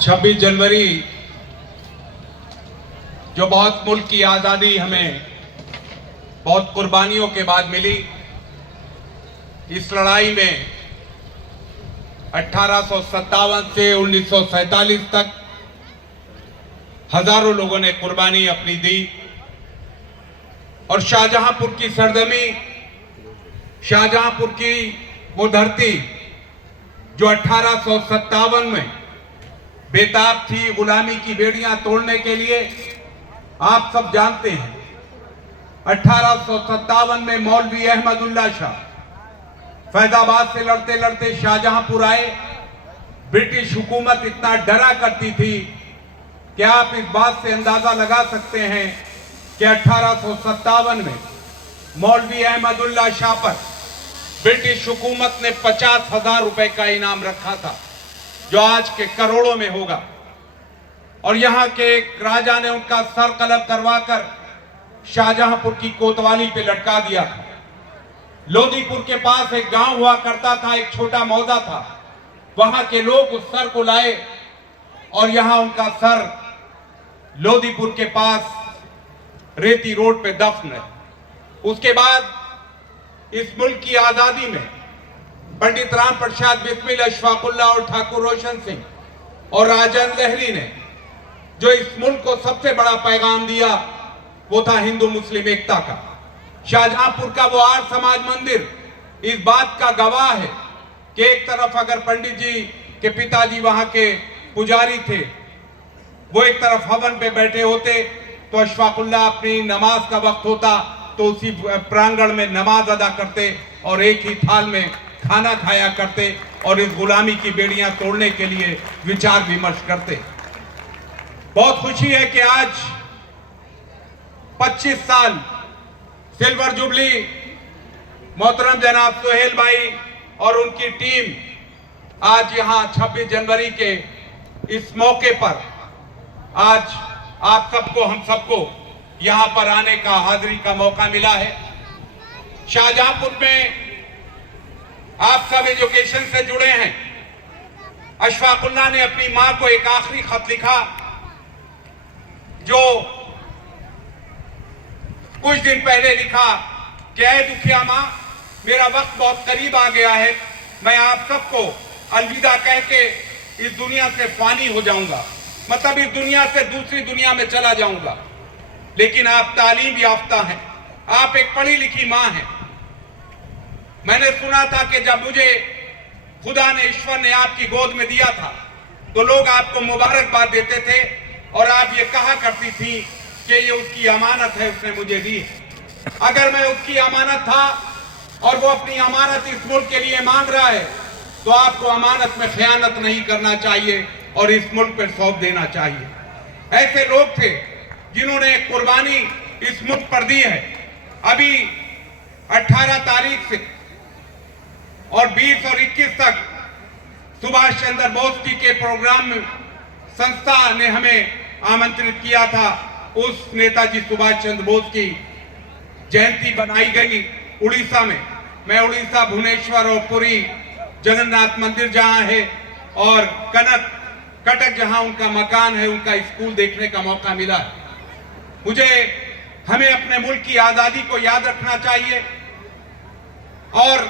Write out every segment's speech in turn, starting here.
26 जनवरी जो बहुत मुल्क की आज़ादी हमें बहुत कुर्बानियों के बाद मिली, इस लड़ाई में 1857 से 1947 तक हजारों लोगों ने कुर्बानी अपनी दी और शाहजहांपुर की सरजमी, शाहजहांपुर की वो धरती जो 1857 में बेताब थी गुलामी की बेड़ियां तोड़ने के लिए, आप सब जानते हैं 1857 में मौलवी अहमदुल्ला शाह फैजाबाद से लड़ते लड़ते शाहजहांपुर आए। ब्रिटिश हुकूमत इतना डरा करती थी कि आप इस बात से अंदाजा लगा सकते हैं कि 1857 में मौलवी अहमदुल्ला शाह पर ब्रिटिश हुकूमत ने 50,000 रुपए का इनाम रखा था, जो आज के करोड़ों में होगा। और यहां के एक राजा ने उनका सर कलम करवाकर शाहजहांपुर की कोतवाली पे लटका दिया था। लोदीपुर के पास एक गांव हुआ करता था, एक छोटा मौजा था, वहां के लोग उस सर को लाए और यहां उनका सर लोदीपुर के पास रेती रोड पे दफन है। उसके बाद इस मुल्क की आजादी में पंडित राम प्रसाद बिस्मिल, अशफाकुल्ला और ठाकुर रोशन सिंह और राजेंद्र लहरी ने जो इस मुल्क को सबसे बड़ा पैगाम दिया वो था हिंदू मुस्लिम एकता का। शाहजहांपुर का वो आर्य समाज मंदिर इस बात का गवाह है कि एक तरफ अगर पंडित जी के पिताजी वहां के पुजारी थे, वो एक तरफ हवन पे बैठे होते, तो अशफाकुल्ला अपनी नमाज का वक्त होता तो उसी प्रांगण में नमाज अदा करते और एक ही थाल में खाना खाया करते और इस गुलामी की बेड़ियां तोड़ने के लिए विचार विमर्श करते। बहुत खुशी है कि आज 25 साल सिल्वर जुबली मोहतरम जनाब सुहेल भाई और उनकी टीम आज यहां 26 जनवरी के इस मौके पर आज आप सबको, हम सबको यहां पर आने का, हाजिरी का मौका मिला है। शाहजहांपुर में आप सब एजुकेशन से जुड़े हैं। अशफाकुल्ला ने अपनी मां को एक आखिरी खत लिखा जो कुछ दिन पहले लिखा कि ऐ दुखिया मां, मेरा वक्त बहुत करीब आ गया है, मैं आप सबको अलविदा कह के इस दुनिया से फानी हो जाऊंगा, मतलब इस दुनिया से दूसरी दुनिया में चला जाऊंगा। लेकिन आप तालीम याफ्ता हैं, आप एक पढ़ी लिखी मां हैं। मैंने सुना था कि जब मुझे खुदा ने, ईश्वर ने आपकी गोद में दिया था तो लोग आपको मुबारकबाद देते थे और आप ये कहा करती थी कि ये उसकी अमानत है, उसने मुझे दी। अगर मैं उसकी अमानत था और वो अपनी अमानत इस मुल्क के लिए मांग रहा है तो आपको अमानत में खयानत नहीं करना चाहिए और इस मुल्क पर सौंप देना चाहिए। ऐसे लोग थे जिन्होंने कुर्बानी इस मुल्क पर दी है। अभी 18 तारीख से और 20 और 21 तक सुभाष चंद्र बोस जी के प्रोग्राम में संस्था ने हमें आमंत्रित किया था। उस नेताजी सुभाष चंद्र बोस की जयंती बनाई गई उड़ीसा में। मैं उड़ीसा भुवनेश्वर और पुरी जगन्नाथ मंदिर जहां है और कटक जहां उनका मकान है, उनका स्कूल देखने का मौका मिला। मुझे, हमें अपने मुल्क की आजादी को याद रखना चाहिए। और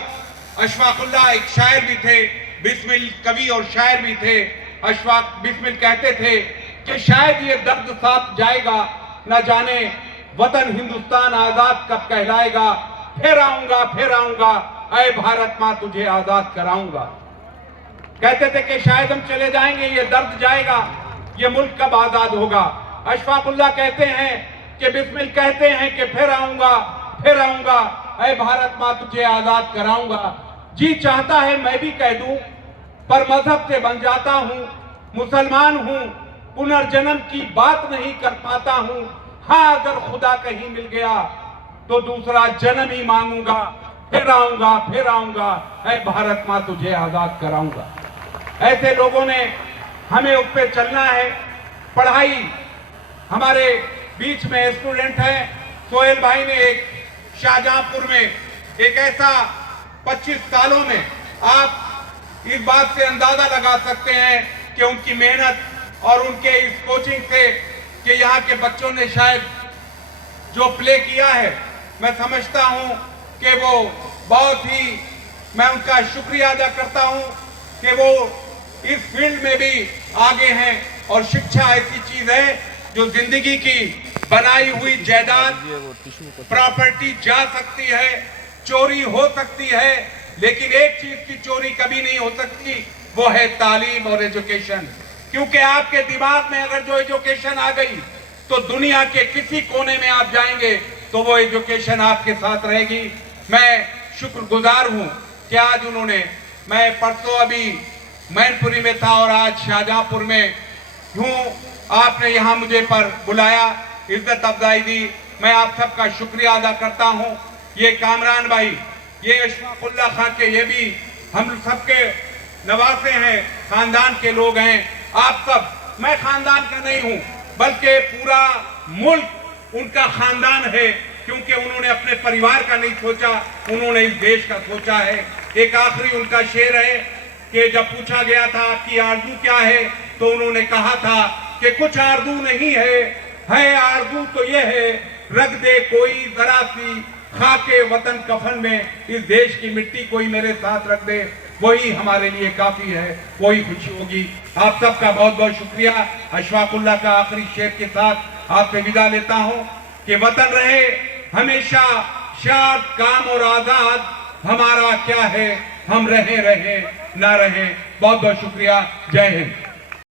अशफाकुल्ला एक शायर भी थे, बिस्मिल कवि और शायर भी थे। अशफाक बिस्मिल कहते थे कि शायद ये दर्द साथ जाएगा, न जाने वतन हिंदुस्तान आजाद कब कहलाएगा, फिर आऊंगा ऐ भारत मां तुझे आजाद कराऊंगा। कहते थे कि शायद हम चले जाएंगे, ये दर्द जाएगा, ये मुल्क कब आजाद होगा। अशफाकुल्ला कहते हैं कि बिस्मिल कहते हैं कि फिर आऊंगा ऐ भारत मां तुझे आजाद कराऊंगा। जी चाहता है मैं भी कह दूं, पर मजहब से बन जाता हूं, मुसलमान हूं, पुनर्जन्म की बात नहीं कर पाता हूं। हाँ, अगर खुदा कहीं मिल गया तो दूसरा जन्म ही मांगूंगा, फिर आऊंगा ऐ भारत मां तुझे आजाद कराऊंगा। ऐसे लोगों ने हमें उस पर चलना है। पढ़ाई, हमारे बीच में स्टूडेंट हैं, सोहेल भाई ने एक शाहजहांपुर में एक ऐसा 25 सालों में आप इस बात से अंदाजा लगा सकते हैं कि उनकी मेहनत और उनके इस कोचिंग से कि यहाँ के बच्चों ने शायद जो प्ले किया है, मैं समझता हूँ कि वो बहुत ही, मैं उनका शुक्रिया अदा करता हूँ कि वो इस फील्ड में भी आगे हैं। और शिक्षा ऐसी चीज है जो जिंदगी की बनाई हुई जायदाद, प्रॉपर्टी जा सकती है, चोरी हो सकती है, लेकिन एक चीज की चोरी कभी नहीं हो सकती, वो है तालीम और एजुकेशन। क्योंकि आपके दिमाग में अगर जो एजुकेशन आ गई तो दुनिया के किसी कोने में आप जाएंगे तो वो एजुकेशन आपके साथ रहेगी। मैं शुक्रगुजार हूं कि आज उन्होंने, मैं परसों अभी मैनपुरी में था और आज शाहजहांपुर में हूं, आपने यहां मुझे पर बुलाया, इज्जत अफजाई दी, मैं आप सबका शुक्रिया अदा करता हूं। ये कामरान भाई, ये अशफाकुल्लाह खां के, ये भी हम सबके नवासे हैं, खानदान के लोग हैं। आप सब, मैं खानदान का नहीं हूं बल्कि पूरा मुल्क उनका खानदान है, क्योंकि उन्होंने अपने परिवार का नहीं सोचा, उन्होंने इस देश का सोचा है। एक आखिरी उनका शेर है कि जब पूछा गया था कि आरज़ू क्या है, तो उन्होंने कहा था कि कुछ आरज़ू नहीं है आरज़ू तो ये है, रख दे कोई जरा सी खाके वतन कफन में, इस देश की मिट्टी कोई मेरे साथ रख दे, वही हमारे लिए काफी है, वही खुशी होगी। आप सबका बहुत बहुत शुक्रिया। अशफाकुल्लाह का आखिरी शेर के साथ आपसे विदा लेता हूं कि वतन रहे हमेशा शाद, काम और आजाद, हमारा क्या है, हम रहे ना रहे। बहुत बहुत शुक्रिया। जय हिंद।